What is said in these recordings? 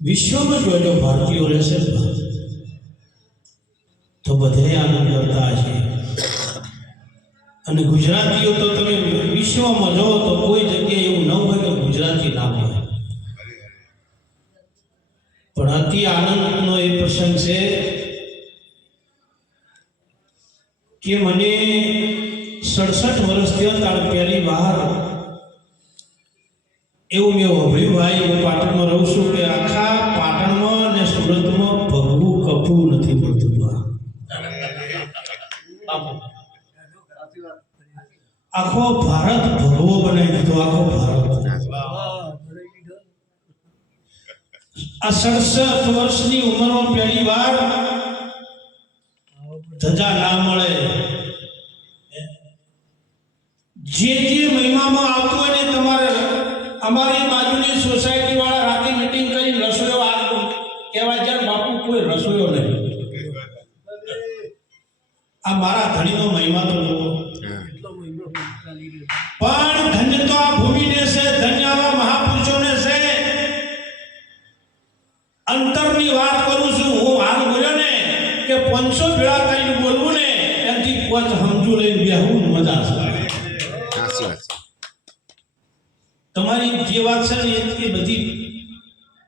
વિશ્વમાં જો ભારતીયો રહેશે તો બધે આનંદ કરતા છે. અને ગુજરાતીઓ તો તમે વિશ્વમાં જો તો કોઈ જગ્યાએ એવું ન હોય કે ગુજરાતી ના હોય. પણ અતિ આનંદનો એ પ્રસંગ છે કે મને 67 વર્ષ થયા તાર પહેલી વાર એવું મેં હોભળ્યું. ભાઈ હું પાટણમાં રહું છું કે આખા પાટણમાં અને સુરતમાં ભગવું કપવું નથી મળતું. આખો ભારત ભગવો બનાવી દીધો. આખો ભારત આ 67 વર્ષની ઉંમરમાં પહેલી વાર ધજા ના મળે. જે મહિમામાં આવતું હોય ને તમારે અમારી બાજુની સોસાયટી વાળા રાતે મીટિંગ કરી રસોઈયો આ કહેવાય છે બાપુ કોઈ રસોઈયો નહીં. આ મારા ધણીનો મહિમા તો જુઓ. પણ ધન્ય તો આ ભૂમિને છે, ધન્ય આવા મહાપુરુષોને છે. અંતરની વાત કરું છું હું. હાલ બોલ્યો ને કે 500 ભેળા કરીને બોલવું ને એમથી કોઈ સમજુ લઈને બેહવું મજા છે. તમારી જે વાત છે ને એ બધી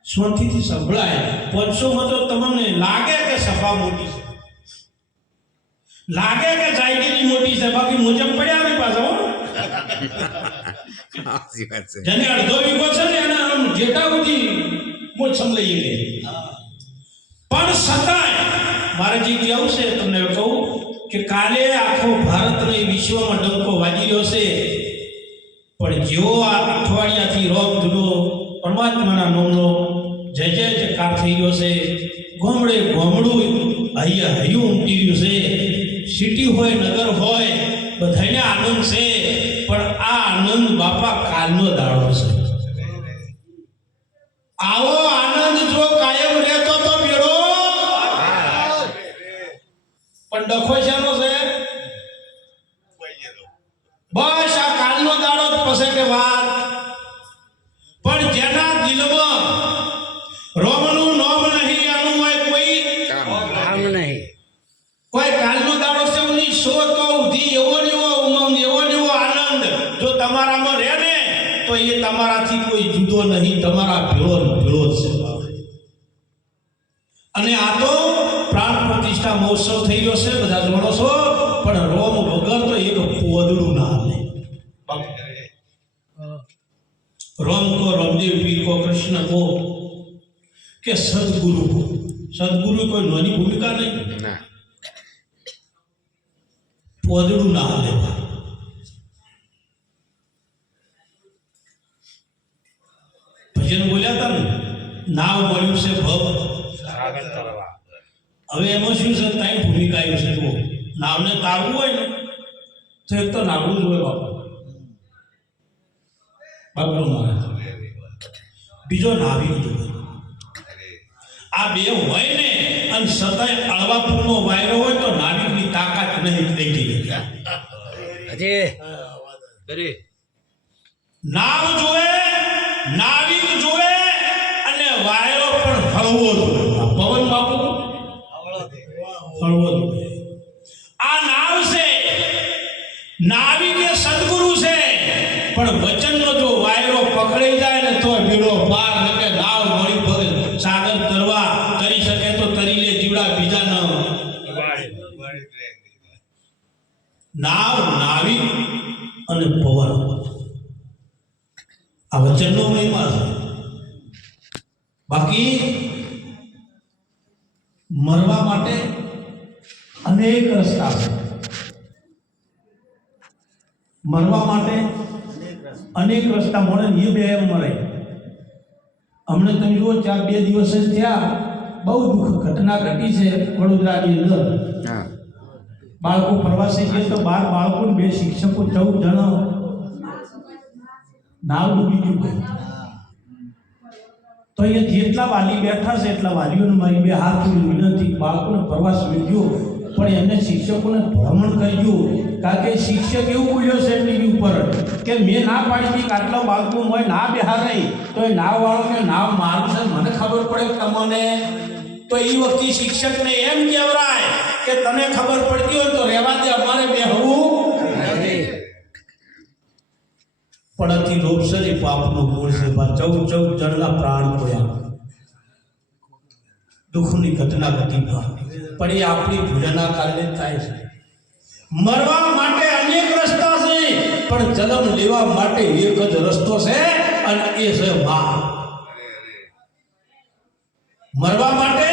શાંતિથી સંભળાય. 500 માં તો તમને લાગે કે સભા મોટી છે, લાગે કે જાયગીરી મોટી છે, બાકી મુજબ પડ્યા નહીં પાછા. જેને અડધો વીઘો છે ને એના જેટા બધી મોજ સમલાઈ લે. પણ છતાંય મારે જે કહેવું છે તમને કહું કે કાલે આખો ભારતને વિશ્વમાં ડંકો વાગી રહ્યો છે. પણ જેવો આ અઠવાડિયાથી રોમ ધૂલો પરમાત્માના નામનો જય જય જયકાર થઈ ગયો છે. ગોમડે ગોમડું હૈયા હૈયું ઉમટી રહ્યું છે. સિટી હોય નગર હોય બધાને આનંદ છે. પણ આ આનંદ બાપા કાલનો દાડો છે. આવો આનંદ જો કાયમ રહેતો તો બેડો. પણ ડખો શાનો છે? બસ આ કાલનો દાડો જ પછી કે વાત. પણ જેના દિલમાં રોમનું નામ નહીં આનું હોય કોઈ કામ નહીં. કોઈ કાલનો દાડો છે ઉની સો તો ઉધી એવો ને એવો ઉમંગ, એવો ને એવો આનંદ જો તમારામાં રહે ને તો એ તમારાથી કોઈ જુદો નહીં, તમારા ભેળો ભેળો છે. અને આ તો પ્રાણ પ્રતિષ્ઠા મહોત્સવ થઈ ગયો છે, બધા જોડો છો. પણ રોમ વગર તો એક પોદડું ના હાલે. રોમ કો રામદેવ પીર કો કૃષ્ણ કો કે સદગુરુ કો. સદગુરુ કોઈ નાની ભૂમિકા નહીં. પોદડું ના હાલે. ભજન બોલ્યા હતા ને, નાવ મળ્યું છે ભવ. હવે એમાં શું છે? ત્રણ ભૂમિકા આવ્યું છે. જુઓ, નાવને તારવું હોય ને તો એક તો નાવડું જ હોય બાપા. બાપરો મારે બીજો નાવિક જોઈએ. આ બે હોય ને અને સતાય અળવાપુરનો વાયરો હોય તો નાવિકની તાકાત નહીં થઈ ગઈ. નાવ જોવે, નાવિક જોવે અને વાયરો પણ હળવો જોવે. પવન બાપુ હળવો જોવે. આ નાવ છે, નાવિક એ સદગુરુ છે. પણ વચનનો જો વાયરો પકડાઈ જાય ને તો ભીડો પાર નકે. નાવ મળી ભગે સાગર તરવા તરી શકે તો તરી લે જીવડા બીજા ન. નાવ, નાવિક અને પવન આ વચનનો મહિમા છે. બાકી મરવા માટે અનેક રસ્તા છે. મરવા માટે અનેક રસ્તા મળે ને એ બે એમ મરે. અમને તમે જુઓ 4-2 દિવસ જ થયા બહુ દુઃખ ઘટના ઘટી છે વડોદરાની અંદર. બાળકો પ્રવાસે ગયા તો 12 બાળકો 2 શિક્ષકો 14 જણા નાવ ડૂબી ગયું. તો અહીંયા જેટલા વાલી બેઠા છે એટલા વાલીઓને મારી 2 હાથ જોડી વિનંતી, બાળકોને પ્રવાસ વેચ્યો પણ એમને શિક્ષકોને ભ્રમણ કર્યું. કારણ કે શિક્ષક એવું બોલ્યો છે ટીવી ઉપર કે મેં ના પાડી હતી કે આટલા બાળકો હોય ના બેહાર નહીં તો એ નાવ વાળો કે નાવ મારું છે મને ખબર ખબર પડે તમને તો એ વખતે શિક્ષકને એમ કહેવાય કે તને ખબર પડતી હોય તો રહેવા દે, અમારે બેહવું નથી. પડતી લોભસરી પાપનું મૂળ છે. 14 જણના પ્રાણ ખોયા, દુઃખની ઘટના ઘટી, પણ એ આપણી ભૂલના કારણે થાય છે. મરવા માટે અનેક રસ્તા છે, પણ જન્મ લેવા માટે એક જ રસ્તો છે, અને એ છે માં. મરવા માટે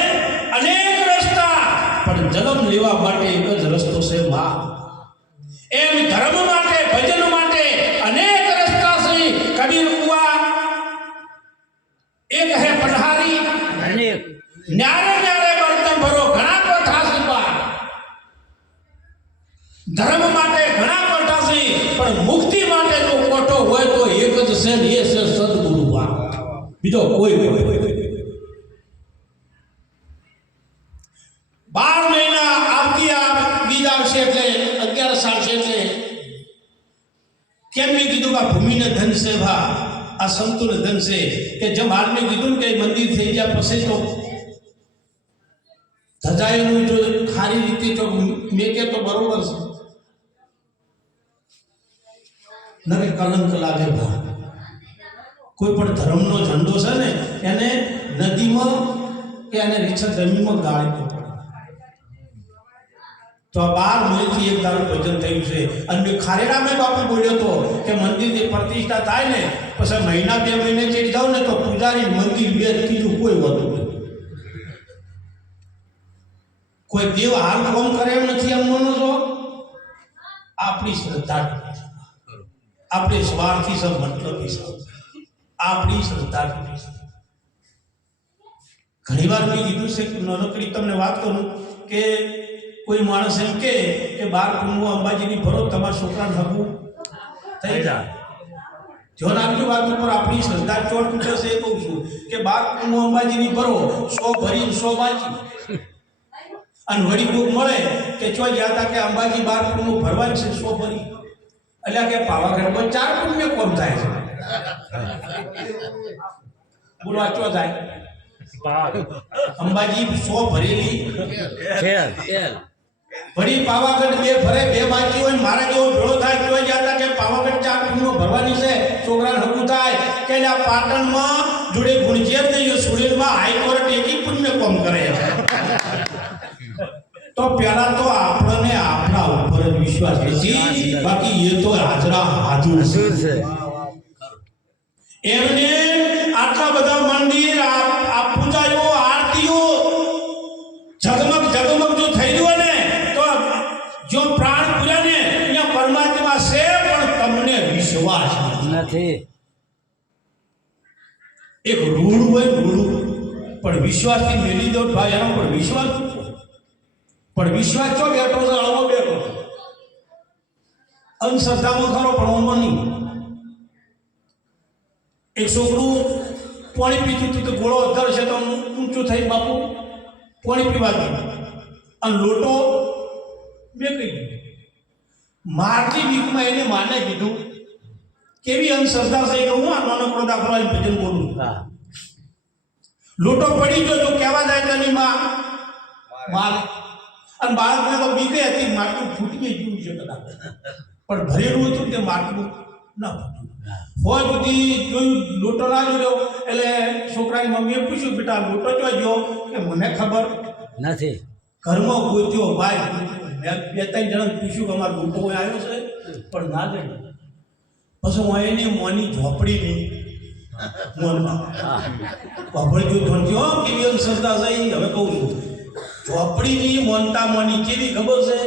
અનેક રસ્તા, પણ જન્મ લેવા માટે એક જ રસ્તો છે માં. એમ ધર્મ માટે, ભજન માટે અનેક રસ્તા છે. કબીર કુવા એક હે પઢારી, અનેક ન્યારે ન્યારે બર્તન ભરો, ઘણા કોઠા છે પાર. ધર્મ માટે ઘણા કોઠા છે, પણ મુક્તિ માટે જો કોઠો હોય તો એક જ છે, ને એ છે સદગુરુ પાર. બીજો કોઈ હોય. 12 મહિના આવતી આ બીજ આવશે એટલે 11 સાલ છે. એટલે કેમ મેં કીધું કે આ ભૂમિને ધન છે, આ સંતોને ધન છે, કે જેમ હાલ મેં કીધું કે મંદિર થઈ ગયા પછી તો ધજાયેલું જો ખારી રીતે જો મેકે તો બરોબર છે, નકે કલંક લાગે. કોઈ પણ ધર્મનો ઝંડો છે ને એને નદીમાં કે એને રીછા જમીનમાં ગાળી પડે. તો આ 12 મહિનાથી એક દારૂ ભજન થયું છે. અને ખારેડા મેં બાપુ બોલ્યો હતો કે મંદિરની પ્રતિષ્ઠા થાય ને પછી મહિના 2 મહિને ચડી જાવ ને તો પૂજારી મંદિર બે ત્રીજું કોઈ હોતું નથી. કોઈ દેવ હાલ કોમ કરે એમ નથી. એમ માનો છો આપણી શ્રદ્ધા, આપણે સ્વાર્થી સબ મતલબી સબ, આપણી શ્રદ્ધા. ઘણી વાર મેં કીધું છે કે નાનકડી તમને વાત કરું કે કોઈ માણસ એમ કે 12 કુંભો અંબાજીની ભરો, તમારા છોકરાને હગું થઈ જાય. જો નાની વાત ઉપર આપણી શ્રદ્ધા ચોટ તૂટે છે. એ કહું છું કે 12 કુંભો અંબાજીની ભરો, 100 ભરીને 100 બાજી. અને વળી કોક મળે કે ચો ગયા હતા કે અંબાજી 12 કુંભો ભરવાની છે, 100 ભરી. એટલે કે પાવાગઢમાં 4 કુંભ કોમ થાય છે. બોલો આ ચો થાય? અંબાજી 100 ભરેલી વળી પાવાગઢ 2 ભરે, 2 બાકી હોય. મારા જેવો ભેળો થાય તો જતા કે પાવાગઢ 4 કુંભો ભરવાની છે, છોકરાને હકું થાય કે આ પાટણમાં જોડે ગુણજેર નહીં, સુરેલમાં હાઈકોર્ટ એકી પુણ્ય કોમ કરે. તો પહેલા તો આપણને આપણા ઉપર જ વિશ્વાસ નથી, બાકી એ તો હાજરા હાજર છે. એમને આટલા બધા મંદિર, આ પૂજાઓ, આરતીઓ ઝગમગ ઝગમગ જો થઈ રહ્યું ને તો જો પ્રાણ પૂર્યા ને અહીંયા પરમાત્મા છે, પણ તમને વિશ્વાસ નથી. એક રૂડ હોય, રૂડ પણ વિશ્વાસથી મેલી દો ભાઈ, એનો પર વિશ્વાસ. પણ વિશ્વાસ છો બેઠો છે, અળવો બેઠો અંધશ્રદ્ધામાં ખરો, પણ ઓમાં નહીં. એક છોકરું પાણી પીતું હતું તો ગોળો અધર છે તો ઊંચું થઈ બાપુ પાણી પીવા ગયું અને લોટો મેં કહી દીધું. મારતી વીકમાં એને માને કીધું કેવી અંધશ્રદ્ધા છે કે હું આ નાનકડો દાખલો ભજન બોલું. લોટો પડી ગયો તો કહેવા જાય તેની માં માર, અને બાળકને તો બીકે હતી, માટલું ફૂટી ગયું છે કદાચ, પણ ભરેલું હતું તે માટલું ના ફૂટ્યું. હોય બધી જોયું, લોટો ના જોયો. એટલે છોકરાની મમ્મીએ પૂછ્યું, બેટા લોટો જોજો, કે મને ખબર નથી. ઘરમાં ગોત્યો ભાઈ, મેં 2-3 જણા પૂછ્યું કે અમારો લોટો આવ્યો છે, પણ ના જડ્યો. પછી હું એની મોની ઝોપડી નહીં મોનમાં વાપરી ગયું ધોનથી. હો કેવી અંધશ્રદ્ધા છે હવે કહું છું. ઝોપડીની મોનતા મોની કેવી ખબર છે?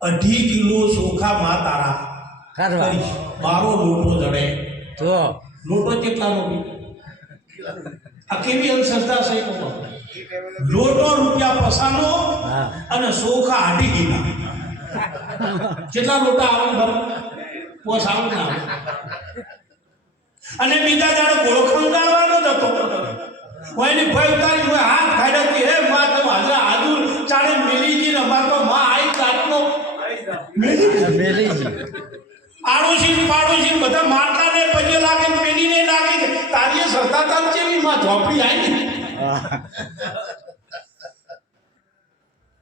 2.5 કિલો ચોખા માં તારા કરી 12 લોટો જડે તો લોટો કેટલાનો? આ કેવી અંધશ્રદ્ધા છે? લોટો રૂપિયા પસાનો અને ચોખા 2.5 કિલો. કેટલા લોટા આવે? પોસ આવે ના? અને બીજા દાડો ગોળો ખંગારવાનો જ હતો. કોઈની ભય ઉતારી કોઈ હાથ કાઢ્યો હે માં તો હાજરા હાજુર ચાલે મેલીજી ને અમાર તો માં આઈ કાટનો મેલીજી આડોશી પાડોશી બધા મારતા ને પગે લાગે પેલીને લાગે તારી શ્રદ્ધા તાર કેવી માં માં ઝોપડી આવી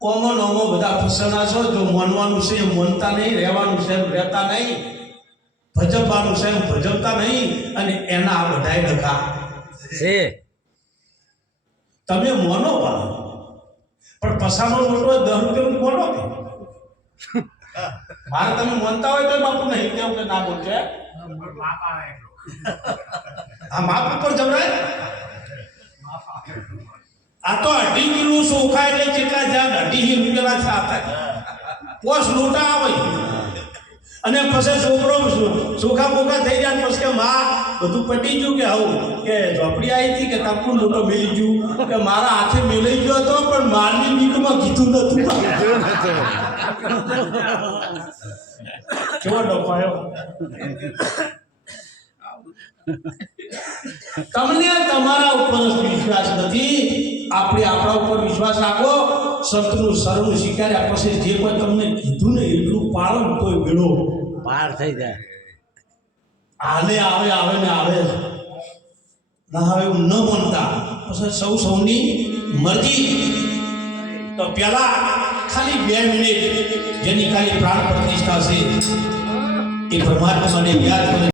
કોમન ઓમો બધા ફસણા છો જો માનવાનું છે એમ માનતા નહીં રહેવાનું છે એમ રહેતા નહીં ભજવવાનું છે એમ ભજવતા નહીં અને એના આ બધાય ડખા છે તમે મોનો પણ પસાનો મોટો 10 રૂપિયાનું મોનો કે મારે તમે માનતા હોય તો બાપુ નહીં કેવું કે ના બોલશે આ માપ ઉપર જવરાય આ તો 2.5 કિલો સોખા એટલે કેટલા જ્યાં 2.5 રૂપિયાના છા થાય પોસ લોટા આવે અને પછી છોકરો સોખા બોખા થઈ જાય પછી કે માં બધું પટી ગયું કે આવું કે ઝોપડી આવી હતી કે તાપુ લોટો મેલી ગયું કે મારા હાથે મેલાઈ ગયો હતો પણ મારની બીકમાં કીધું નતું કેવો ડોફાયો તમને તમારા ઉપર વિશ્વાસ નથી આપણે આપણા ઉપર વિશ્વાસ રાખો સતનું સરનું શીખાડ્યા પછી જે કોઈ તમને કીધું ને એટલું પાળો કોઈ વેળો પાર થઈ જાય હાલે આવે ને આવે ના હવે એવું ન બનતા પછી સૌની મરજી તો પેલા ખાલી 2 મિનિટ જેની ખાલી પ્રાણ પ્રતિષ્ઠા છે એ પરમાત્માને યાદ કરે